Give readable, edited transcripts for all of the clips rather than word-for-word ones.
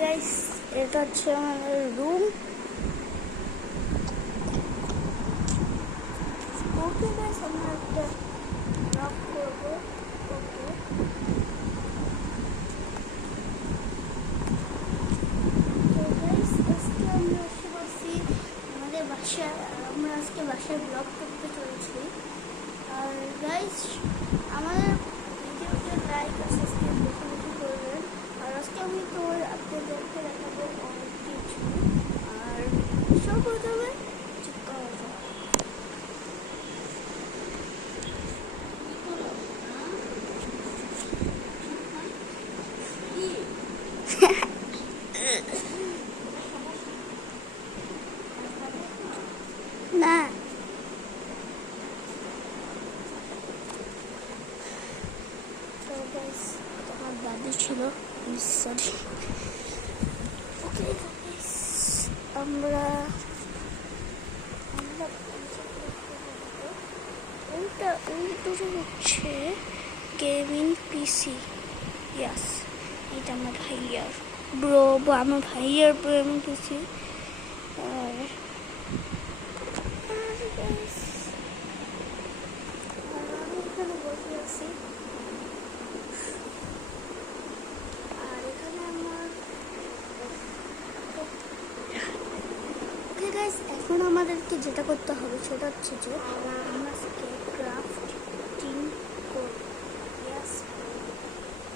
Guys, এটা হচ্ছে আমাদের রুম। ওকে গাইস, আমরা একটা ব্লগ করবো। ওকে, তো গাইস আজকে আমরা এসে পড়ছি আমাদের বাসায়। আমরা আজকে বাসায় ব্লগ করতে চলেছি। আর গাইস, আমাদের ভিডিওতে লাইক আর সাবস্ক্রাইব বেশি বেশি করবেন। আর আজকে আমি তো আপনাদেরকে দেখাবো অনেক কিছু। আর সর্বপ্রথমে চুপ করা যাক। না, তো গাইস আমার দাদি ছিল, সরি। ওকে গাইস, আমরা ওইটা হচ্ছে গেমিং পিসি। ইয়াস, এটা আমার ভাইয়ার আমার ভাইয়ার গেমিং পিসি। আর guys, আমি এখানে বসে আছি। আর এখানে আমার ওকে গাইস, এখন আমাদেরকে যেটা করতে হবে সেটা হচ্ছে যে আমরা ক্রাফটিং করব। ইয়াস,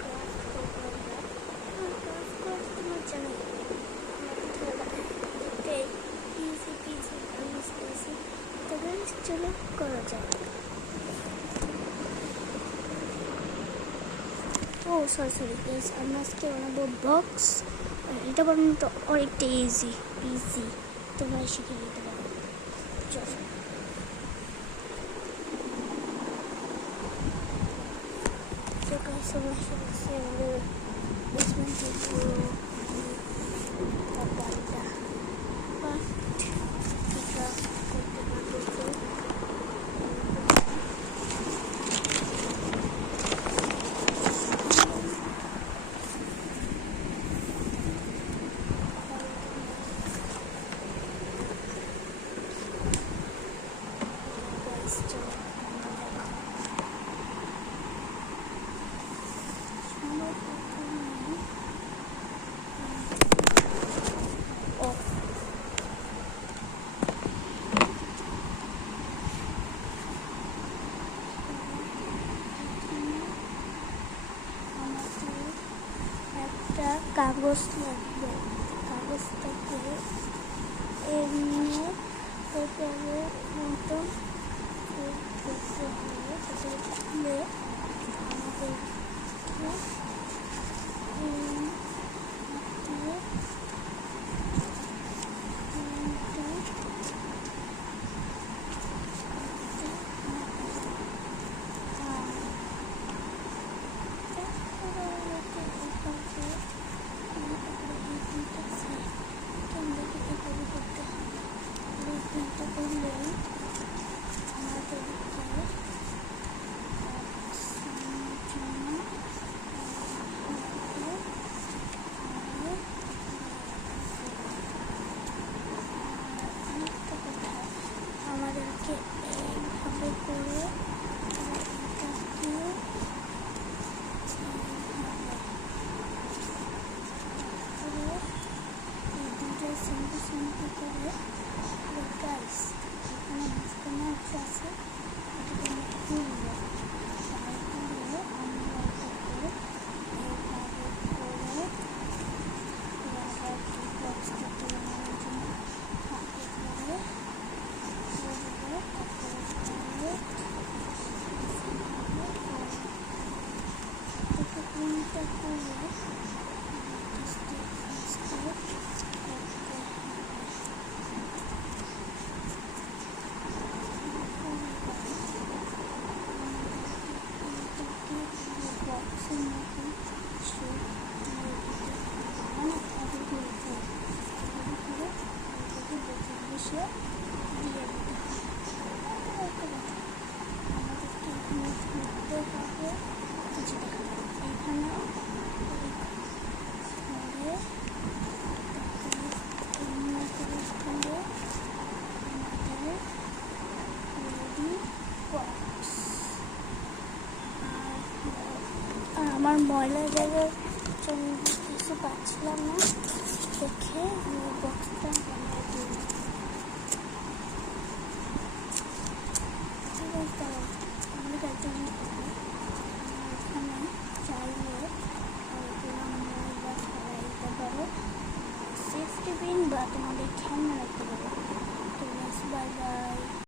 ক্রাফট করবো আমরা। ক্রাফট করার তোমার জানা দেখতে ইজি পিজি ইজি। তো গাইস চলো করা যাক। ও সরি গাইস, আমরা আজকে বানাবো বক্স। এটা বানানোটা অনেকটা ইজি। তোমরা শিখে নিতে পারো। চলো, তো গাইস আমরা শিখেছি আমাদের বেসমেন্ট থেকে বাড়িটা করতে পারতেছে। কাগজ লাগবে, কাগজটাকে এমনি পেপারের মতো করতে হবে। খুলে আমাদেরকে এইভাবে করে সেন্টি করে গাইস এখানে মাঝখানে আছে, এটাকে আমরা তুলবো। তারপরে আমরা এটাকে এইভাবে করে বক্সটাকে বানানোর জন্য হাতে করে কোনটা করে আমার ময়লা জায়গার জন্য কিছু পাচ্ছিলাম না দেখে আমি বক্সটা বানিয়ে দিই। ঠিক আছে, আমাদের একজন এখানে চাইলে ময়লা ফেলাই দিতে পারো, সেফটি পিন বা তোমাদের খেলনা রাখতে পারো। তো বাই বাই।